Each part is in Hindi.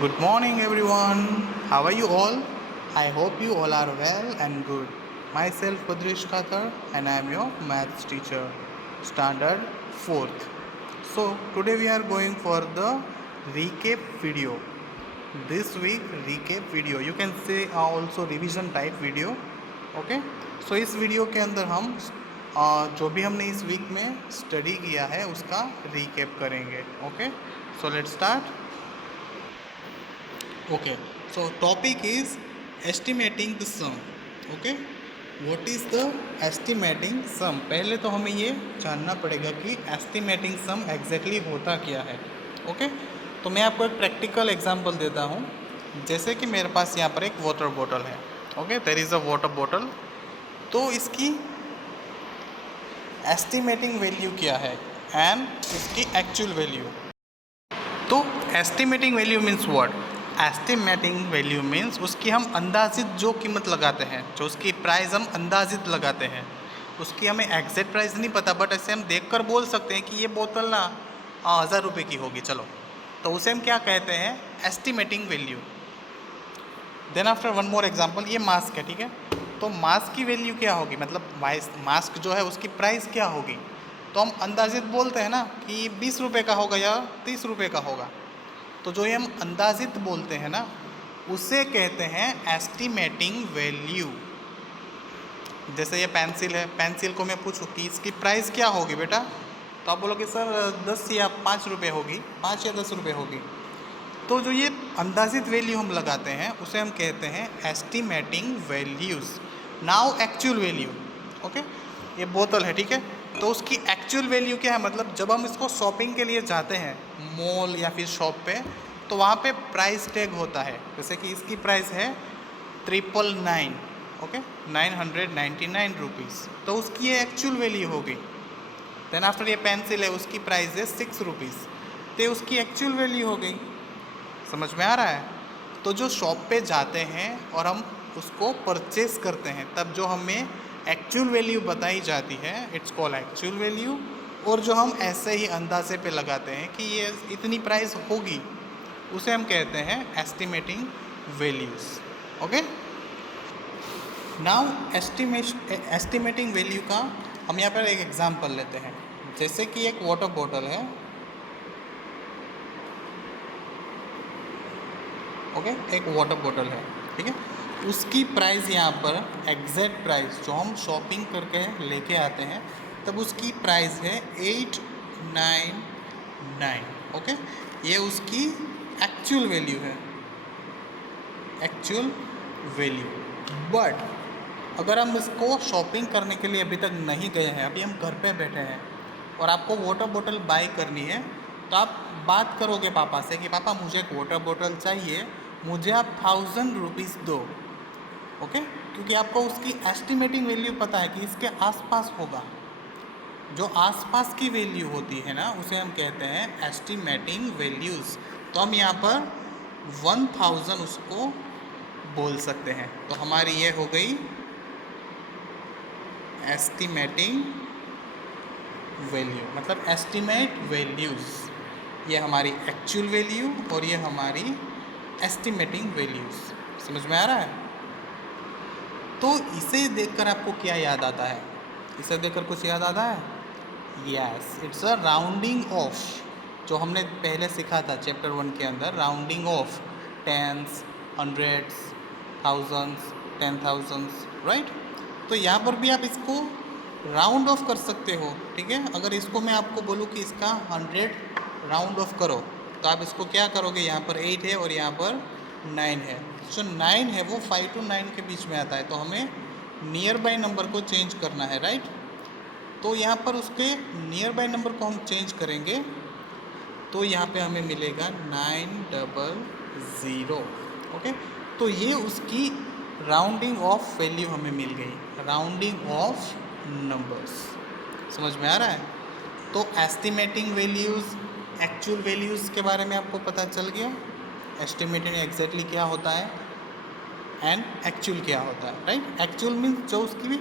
Good morning, everyone. How are you all? I hope you all are well and good. Myself, Padrish Khatar, and I am your maths teacher, standard 4th. So, today we are going for the recap video. This week, recap video. You can say also revision type video. Okay? So, इस वीडियो के अंदर हम जो भी हमने इस वीक में स्टडी किया है उसका रिकेप करेंगे. Okay, so let's start. Okay, so topic is estimating the sum. Okay, what is the estimating sum? पहले तो हमें ये जानना पड़ेगा कि estimating sum exactly होता क्या है. Okay, तो मैं आपको एक प्रैक्टिकल एग्जांपल देता हूँ. जैसे कि मेरे पास यहाँ पर एक वाटर बॉटल है. Okay, there is a water bottle. तो इसकी एस्टिमेटिंग वैल्यू क्या है एंड इसकी एक्चुअल वैल्यू. तो estimating value means what? Estimating value means उसकी हम अंदाजित जो कीमत लगाते हैं, जो उसकी प्राइस हम अंदाजित लगाते हैं, उसकी हमें एग्जैक्ट प्राइस नहीं पता, बट ऐसे हम देखकर बोल सकते हैं कि ये बोतल ना 1000 रुपये की होगी, चलो, तो उसे हम क्या कहते हैं? Estimating value. Then after one more example, ये मास्क है, ठीक है. तो मास्क की वैल्यू क्या होगी, मतलब मास्क जो है उसकी प्राइस क्या होगी? तो हम अंदाजित बोलते हैं ना कि 20 रुपये का होगा या 30 रुपये का होगा. तो जो ये हम अंदाजित बोलते हैं ना, उसे कहते हैं एस्टिमेटिंग वैल्यू. जैसे ये पेंसिल है, पेंसिल को मैं पूछूं कि इसकी प्राइस क्या होगी बेटा, तो आप बोलोगे सर 10 या 5 रुपये होगी, 5 या 10 रुपये होगी. तो जो ये अंदाजित वैल्यू हम लगाते हैं उसे हम कहते हैं estimating values. Now actual value. Okay, ये बोतल है, ठीक है. तो उसकी एक्चुअल वैल्यू क्या है, मतलब जब हम इसको शॉपिंग के लिए जाते हैं मॉल या फिर शॉप पे, तो वहाँ पे प्राइस टैग होता है. जैसे कि इसकी प्राइस है 999. Okay, 999 rupees. तो उसकी ये एक्चुअल वैल्यू हो गई. देन आफ्टर ये पेंसिल है, उसकी प्राइस है 6 रुपीज़. तो उसकी एक्चुअल वैल्यू हो गई. समझ में आ रहा है? तो जो शॉप पे जाते हैं और हम उसको परचेस करते हैं, तब जो हमें एक्चुअल वैल्यू बताई जाती है, इट्स कॉल्ड एक्चुअल वैल्यू. और जो हम ऐसे ही अंदाजे पे लगाते हैं कि ये इतनी प्राइस होगी, उसे हम कहते हैं estimating values. Okay, now estimating value का हम यहाँ पर एक एग्जांपल लेते हैं. जैसे कि एक वाटर बॉटल है. ओके, एक वाटर बॉटल है, ठीक है. उसकी प्राइस यहाँ पर एग्जैक्ट प्राइस जो हम शॉपिंग करके लेके आते हैं, तब उसकी प्राइस है 899. ओके, ये उसकी एक्चुअल वैल्यू है, एक्चुअल वैल्यू. बट अगर हम इसको शॉपिंग करने के लिए अभी तक नहीं गए हैं, अभी हम घर पे बैठे हैं और आपको वाटर बॉटल बाय करनी है, तो आप बात करोगे पापा से कि पापा मुझे एक वाटर बॉटल चाहिए, मुझे आप 1000 रुपीज़ दो. ओके, क्योंकि आपको उसकी एस्टिमेटिंग वैल्यू पता है कि इसके आसपास होगा. जो आसपास की वैल्यू होती है ना, उसे हम कहते हैं एस्टिमेटिंग वैल्यूज़. तो हम यहाँ पर 1000 उसको बोल सकते हैं. तो हमारी ये हो गई एस्टिमेटिंग वैल्यू, मतलब एस्टिमेट वैल्यूज़. ये हमारी एक्चुअल वैल्यू और ये हमारी एस्टिमेटिंग वैल्यूज़. समझ में आ रहा है? तो इसे देखकर आपको क्या याद आता है? इसे देखकर कुछ याद आता है? Yes, it's a rounding off. जो हमने पहले सीखा था चैप्टर 1 के अंदर, rounding off tens, hundreds, thousands, 10,000s, right. तो यहाँ पर भी आप इसको राउंड ऑफ कर सकते हो, ठीक है. अगर इसको मैं आपको बोलूँ कि इसका 100 राउंड ऑफ करो, तो आप इसको क्या करोगे? यहाँ पर 8 है और यहाँ पर 9 है. जो 9 है वो 5 to 9 के बीच में आता है, तो हमें नियर बाई नंबर को चेंज करना है, राइट. तो यहाँ पर उसके नियर बाई नंबर को हम चेंज करेंगे, तो यहाँ पे हमें मिलेगा 900. ओके, तो ये उसकी राउंडिंग ऑफ वैल्यू हमें मिल गई, राउंडिंग ऑफ नंबर्स. समझ में आ रहा है? तो एस्टिमेटिंग वैल्यूज़, एक्चुअल वैल्यूज़ के बारे में आपको पता चल गया. एस्टिमेटिंग एग्जैक्टली क्या होता है एंड एक्चुअल क्या होता है, राइट. एक्चुअल मीन्स जो उसकी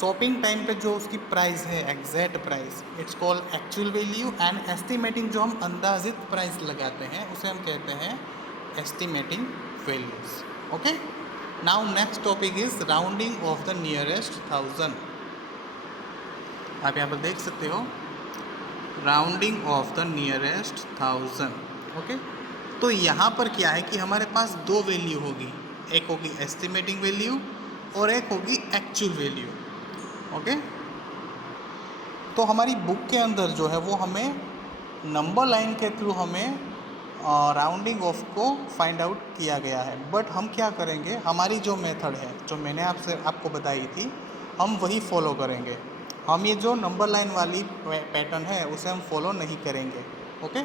शॉपिंग टाइम पे जो उसकी प्राइस है, exact price, it's called actual value. And estimating जो हम अंदाजित प्राइस लगाते हैं उसे हम कहते हैं estimating values. Okay, now next topic is rounding off the nearest 1000। आप यहाँ पर देख सकते हो rounding off the nearest 1000। Okay, तो यहाँ पर क्या है कि हमारे पास दो वैल्यू होगी, एक होगी एस्टिमेटिंग वैल्यू और एक होगी एक्चुअल वैल्यू। ओके, तो हमारी बुक के अंदर जो है वो हमें नंबर लाइन के थ्रू हमें राउंडिंग ऑफ को फाइंड आउट किया गया है। बट हम क्या करेंगे, हमारी जो मेथड है जो मैंने आपको बताई थी, हम वही फॉलो करेंगे। हम ये जो नंबर लाइन वाली पैटर्न है उसे हम फॉलो नहीं करेंगे। ओके,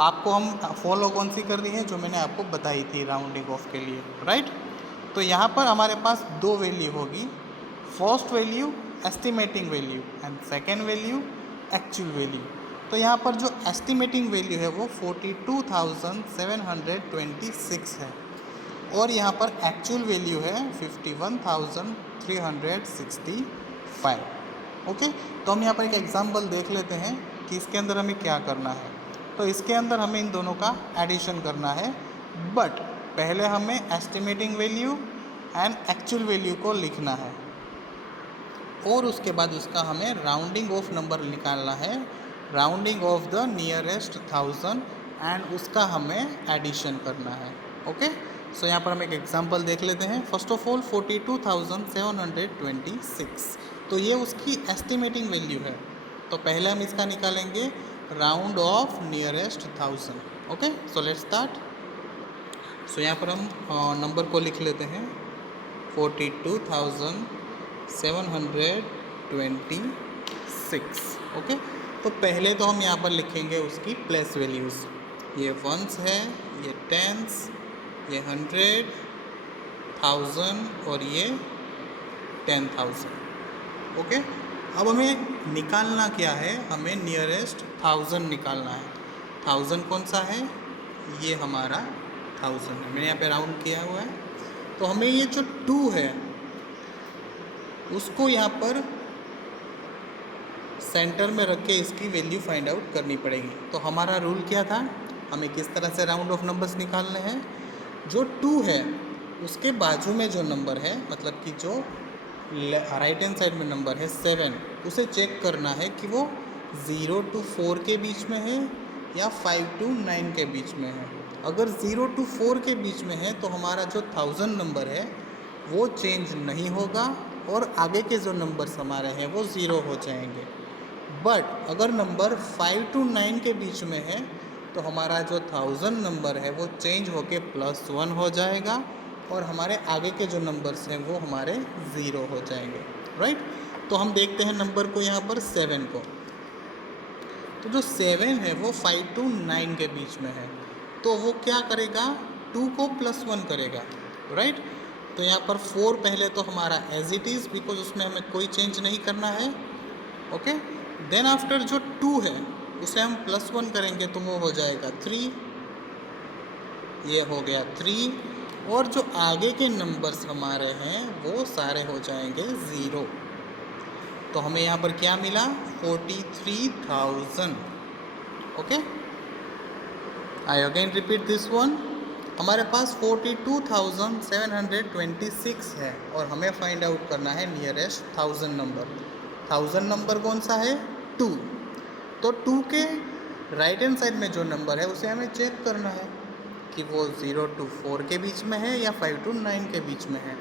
आपको हम फॉलो कौन सी करनी है, जो मैंने आपको बताई थी राउंडिंग ऑफ के लिए, राइट। तो यहाँ पर हमारे पास दो वैल्यू होगी, first value estimating value and second value actual value. तो यहाँ पर जो एस्टिमेटिंग वैल्यू है वो 42,726 है और यहाँ पर एक्चुअल वैल्यू है 51,365। ओके, तो हम यहाँ पर एक एग्जांपल देख लेते हैं कि इसके अंदर हमें क्या करना है। तो इसके अंदर हमें इन दोनों का एडिशन करना है, बट पहले हमें estimating value and actual value को लिखना है और उसके बाद उसका हमें राउंडिंग ऑफ नंबर निकालना है, rounding off the nearest 1000, and उसका हमें एडिशन करना है। ओके, सो यहाँ पर हम एक एग्जांपल देख लेते हैं। फर्स्ट ऑफ ऑल 42,726, तो ये उसकी एस्टिमेटिंग वैल्यू है। तो पहले हम इसका निकालेंगे round off nearest 1000। Okay, so let's start. So यहाँ पर हम नंबर को लिख लेते हैं 42,726। ओके, तो पहले तो हम यहाँ पर लिखेंगे उसकी प्लेस वैल्यूज़। ये वंस है, ये टेंस, ये 100, 1000 और ये 10,000। ओके, अब हमें निकालना क्या है, हमें नियरेस्ट 1000 निकालना है। 1000 कौन सा है, ये हमारा 1000 है, मैंने यहाँ पे राउंड किया हुआ है। तो हमें ये जो 2 है उसको यहाँ पर सेंटर में रख के इसकी वैल्यू फाइंड आउट करनी पड़ेगी। तो हमारा रूल क्या था, हमें किस तरह से राउंड ऑफ नंबर्स निकालने हैं, जो 2 है उसके बाजू में जो नंबर है, मतलब कि जो राइट हैंड साइड में नंबर है 7, उसे चेक करना है कि वो 0 to 4 के बीच में है या 5 to 9 के बीच में है। अगर 0 to 4 के बीच में है तो हमारा जो 1000 नंबर है वो चेंज नहीं होगा और आगे के जो नंबर्स हमारे हैं वो 0 हो जाएंगे। बट अगर नंबर 5 to 9 के बीच में है तो हमारा जो 1000 नंबर है वो चेंज होके +1 हो जाएगा और हमारे आगे के जो नंबर्स हैं वो हमारे 0 हो जाएंगे, राइट। तो हम देखते हैं नंबर को यहाँ पर 7 को। तो जो 7 है वो 5 to 9 के बीच में है, तो वो क्या करेगा, 2 को +1 करेगा, राइट। तो यहाँ पर 4 पहले तो हमारा एज इट इज़, बिकॉज उसमें हमें कोई चेंज नहीं करना है। ओके, देन आफ्टर जो 2 है उसे हम +1 करेंगे तो वो हो जाएगा 3, ये हो गया 3, और जो आगे के नंबर्स हमारे हैं वो सारे हो जाएंगे 0। तो हमें यहाँ पर क्या मिला, 43,000। Okay, I again repeat this one. हमारे पास 42,726 है और हमें फाइंड आउट करना है नियरेस्ट 1000 नंबर। 1000 नंबर कौन सा है, 2। तो 2 के राइट हैंड साइड में जो नंबर है उसे हमें चेक करना है कि वो 0 to 4 के बीच में है या 5 to 9 के बीच में है।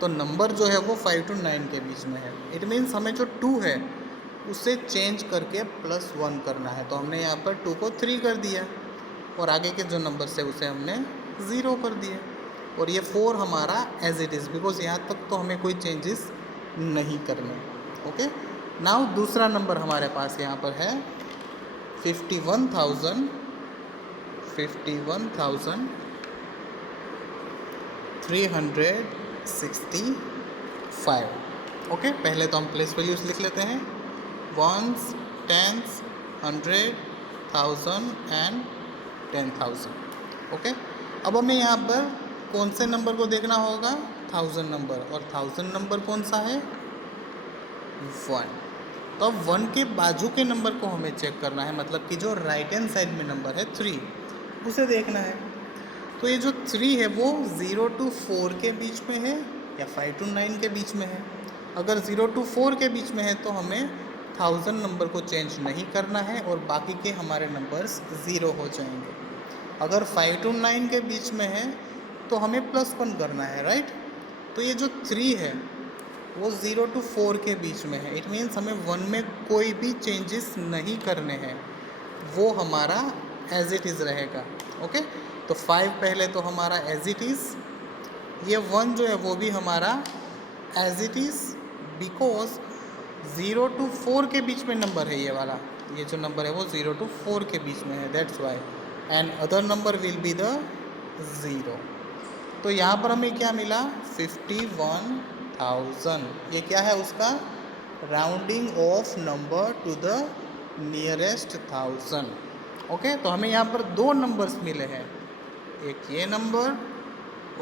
तो नंबर जो है वो 5 to 9 के बीच में है। इट मीन्स हमें जो 2 है उसे चेंज करके +1 करना है। तो हमने यहाँ पर 2 को 3 कर दिया और आगे के जो नंबर है उसे हमने 0 कर दिया, और ये 4 हमारा एज इट इज़, बिकॉज यहाँ तक तो हमें कोई चेंजेस नहीं करने। ओके, नाउ दूसरा नंबर हमारे पास यहाँ पर है 51,365। ओके, पहले तो हम प्लेस वैल्यूज लिख लेते हैं, वंस, टेंस, 100, 1000 एंड 10,000। ओके, अब हमें यहाँ पर कौन से नंबर को देखना होगा, 1000 नंबर। और 1000 नंबर कौन सा है, 1। तो अब 1 के बाजू के नंबर को हमें चेक करना है, मतलब कि जो राइट हैंड साइड में नंबर है 3, उसे देखना है। तो ये जो 3 है वो 0 to 4 के बीच में है या 5 to 9 के बीच में है। अगर 0 to 4 के बीच में है तो हमें 1000 नंबर को चेंज नहीं करना है और बाकी के हमारे नंबर्स 0 हो जाएंगे। अगर 5 to 9 के बीच में है तो हमें +1 करना है, राइट। तो ये जो 3 है वो 0 to 4 के बीच में है। इट मीन्स हमें 1 में कोई भी चेंजेस नहीं करने हैं, वो हमारा एज इट इज़ रहेगा। ओके, तो 5 पहले तो हमारा एज इट इज़, ये 1 जो है वो भी हमारा as it is, because 0 to 4 के बीच में नंबर है ये वाला, ये जो नंबर है वो 0 to 4 के बीच में है, that's why. And other number will be the 0। तो यहाँ पर हमें क्या मिला, 51,000। ये क्या है, उसका rounding off number two the nearest 1000। Okay, तो हमें यहाँ पर 2 नंबर्स मिले हैं, एक ये नंबर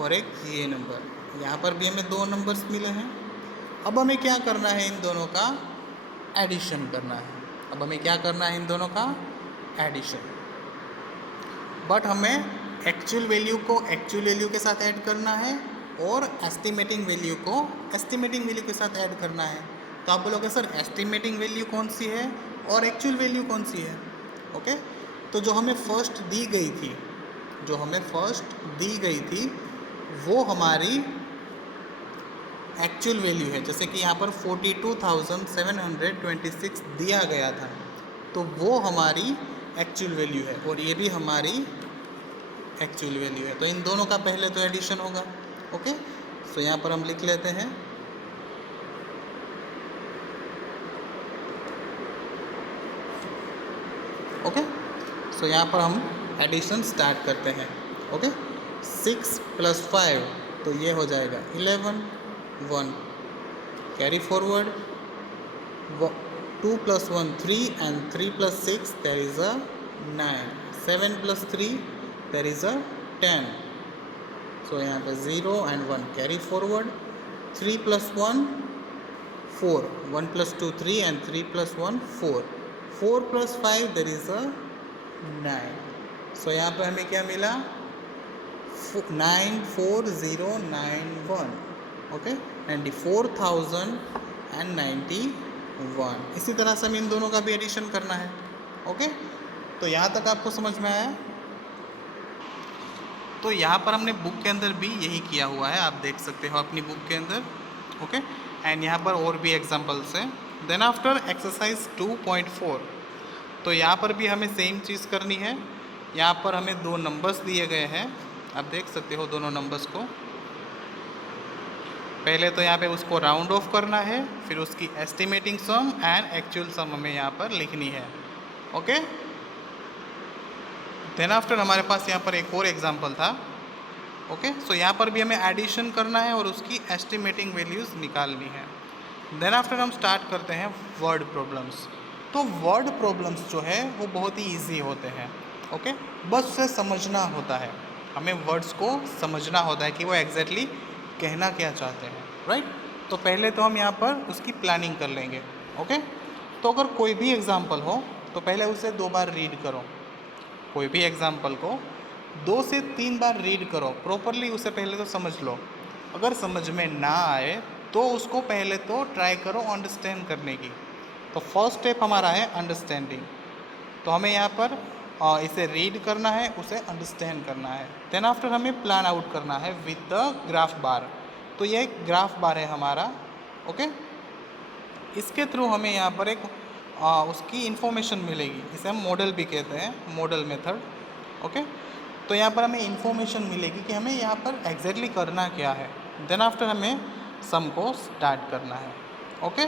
और एक ये नंबर। यहाँ पर भी हमें 2 नंबर्स मिले हैं। अब हमें क्या करना है, इन दोनों का एडिशन करना है। अब हमें क्या करना है, इन दोनों का एडिशन। बट हमें एक्चुअल वैल्यू को एक्चुअल वैल्यू के साथ ऐड करना है और एस्टिमेटिंग वैल्यू को एस्टिमेटिंग वैल्यू के साथ ऐड करना है। तो आप बोलोगे सर एस्टिमेटिंग वैल्यू कौन सी है और एक्चुअल वैल्यू कौन सी है। ओके, तो जो हमें फर्स्ट दी गई थी वो हमारी एक्चुअल वैल्यू है। जैसे कि यहाँ पर 42,726 दिया गया था, तो वो हमारी एक्चुअल वैल्यू है और ये भी हमारी एक्चुअल वैल्यू है। तो इन दोनों का पहले तो एडिशन होगा। ओके, सो यहाँ पर हम लिख लेते हैं ओके, सो यहाँ पर हम एडिशन स्टार्ट करते हैं। ओके, 6 + 5 तो ये हो जाएगा 11, 1 carry forward, 2 + 1 3 and 3 + 6 there is a 9, 7 + 3 there is a 10। so यहाँ पे 0 and 1 carry forward, 3 + 1 4, 1 + 2 3 and 3 + 1 4, 4 + 5 there is a 9। so यहाँ पे हमें क्या मिला, 94091। ओके, 94,091। इसी तरह से हमें इन दोनों का भी एडिशन करना है। ओके, तो यहाँ तक आपको समझ में आया। तो यहाँ पर हमने बुक के अंदर भी यही किया हुआ है, आप देख सकते हो अपनी बुक के अंदर। ओके, एंड यहाँ पर और भी एग्जांपल्स हैं। देन आफ्टर एक्सरसाइज 2.4, तो यहाँ पर भी हमें सेम चीज़ करनी है। यहाँ पर हमें 2 नंबर्स दिए गए हैं, आप देख सकते हो दोनों नंबर्स को। पहले तो यहाँ पे उसको राउंड ऑफ करना है, फिर उसकी एस्टिमेटिंग सम एंड एक्चुअल सम हमें यहाँ पर लिखनी है। ओके, देन आफ्टर हमारे पास यहाँ पर एक और एग्जांपल था। ओके, सो यहाँ पर भी हमें एडिशन करना है और उसकी एस्टिमेटिंग वैल्यूज़ निकालनी है। देन आफ्टर हम स्टार्ट करते हैं वर्ड प्रॉब्लम्स। तो वर्ड प्रॉब्लम्स जो है वो बहुत ही ईजी होते हैं। ओके, बस उसे समझना होता है, हमें वर्ड्स को समझना होता है कि वो एग्जैक्टली कहना क्या चाहते हैं, राइट। तो पहले तो हम यहाँ पर उसकी प्लानिंग कर लेंगे। ओके, तो अगर कोई भी एग्जांपल हो तो पहले उसे 2 बार रीड करो। कोई भी एग्जांपल को 2 से 3 बार रीड करो, प्रॉपरली उसे पहले तो समझ लो। अगर समझ में ना आए तो उसको पहले तो ट्राई करो अंडरस्टैंड करने की। तो फर्स्ट स्टेप हमारा है अंडरस्टैंडिंग। तो हमें यहाँ पर इसे रीड करना है, उसे अंडरस्टैंड करना है। देन आफ्टर हमें प्लान आउट करना है विद द ग्राफ बार। तो ये एक ग्राफ बार है हमारा। ओके, इसके थ्रू हमें यहाँ पर एक उसकी इन्फॉर्मेशन मिलेगी, इसे हम मॉडल भी कहते हैं, मॉडल मेथड। ओके, तो यहाँ पर हमें इन्फॉर्मेशन मिलेगी कि हमें यहाँ पर एग्जैक्टली करना क्या है। देन आफ्टर हमें सम को स्टार्ट करना है। ओके,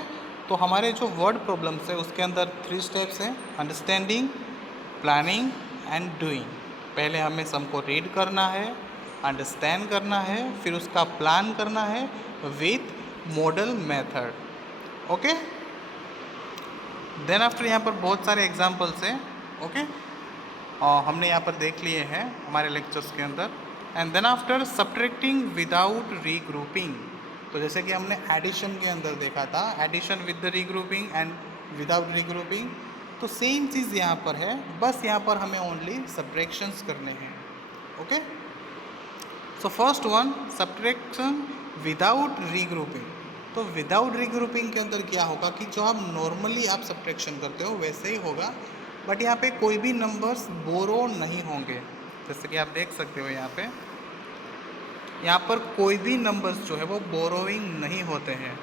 तो हमारे जो वर्ड प्रॉब्लम्स है उसके अंदर 3 स्टेप्स हैं, अंडरस्टैंडिंग, प्लानिंग एंड डूइंग। पहले हमें सम को रीड करना है, अंडरस्टैंड करना है, फिर उसका प्लान करना है with model method. Okay, then after यहाँ पर बहुत सारे एग्जांपल्स हैं। ओके, हमने यहाँ पर देख लिए हैं हमारे लेक्चर्स के अंदर। And then after subtracting without regrouping. तो जैसे कि हमने एडिशन के अंदर देखा था, addition with the regrouping and without regrouping, तो सेम चीज़ यहाँ पर है, बस यहाँ पर हमें ओनली सब्ट्रैक्शंस करने हैं। Okay, so first one subtraction without regrouping. तो विदाउट रीग्रुपिंग के अंदर क्या होगा कि जो आप नॉर्मली आप सब्ट्रैक्शन करते हो वैसे ही होगा, बट यहाँ पे कोई भी नंबर्स बोरो नहीं होंगे। जैसे कि आप देख सकते हो यहाँ पर कोई भी नंबर्स जो है वो बोरोइंग नहीं होते हैं।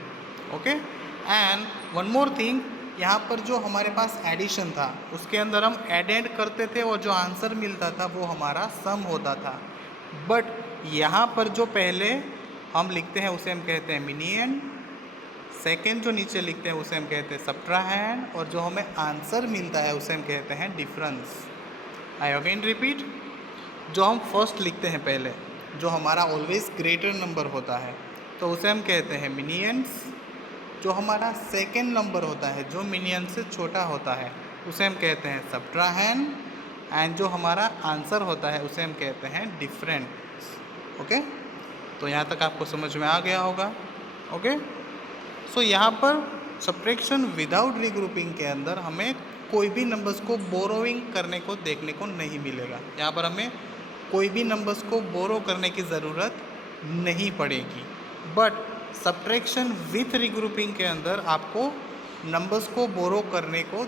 Okay, and one more thing, यहाँ पर जो हमारे पास एडिशन था उसके अंदर हम एडेड करते थे और जो आंसर मिलता था वो हमारा सम होता था, बट यहाँ पर जो पहले हम लिखते हैं उसे हम कहते हैं मीनिएंड, सेकेंड जो नीचे लिखते हैं उसे हम कहते हैं सब्ट्राहैंड, और जो हमें आंसर मिलता है उसे हम कहते हैं डिफरेंस। आई अगेन रिपीट, जो हम फर्स्ट लिखते हैं पहले, जो हमारा ऑलवेज ग्रेटर नंबर होता है, तो उसे हम कहते हैं मिनियंस। जो हमारा सेकेंड नंबर होता है जो मिनियन से छोटा होता है उसे हम कहते हैं सब्ट्राहैंड, एंड जो हमारा आंसर होता है उसे हम कहते हैं डिफरेंस। ओके, तो यहाँ तक आपको समझ में आ गया होगा। ओके, सो यहाँ पर सब्ट्रैक्शन विदाउट रीग्रुपिंग के अंदर हमें कोई भी नंबर्स को बोरोइंग करने को देखने को नहीं मिलेगा। यहाँ पर हमें कोई भी नंबर्स को बोरो करने की ज़रूरत नहीं पड़ेगी, बट सब्ट्रैक्शन विथ रीग्रुपिंग के अंदर आपको नंबर्स को बोरो करने को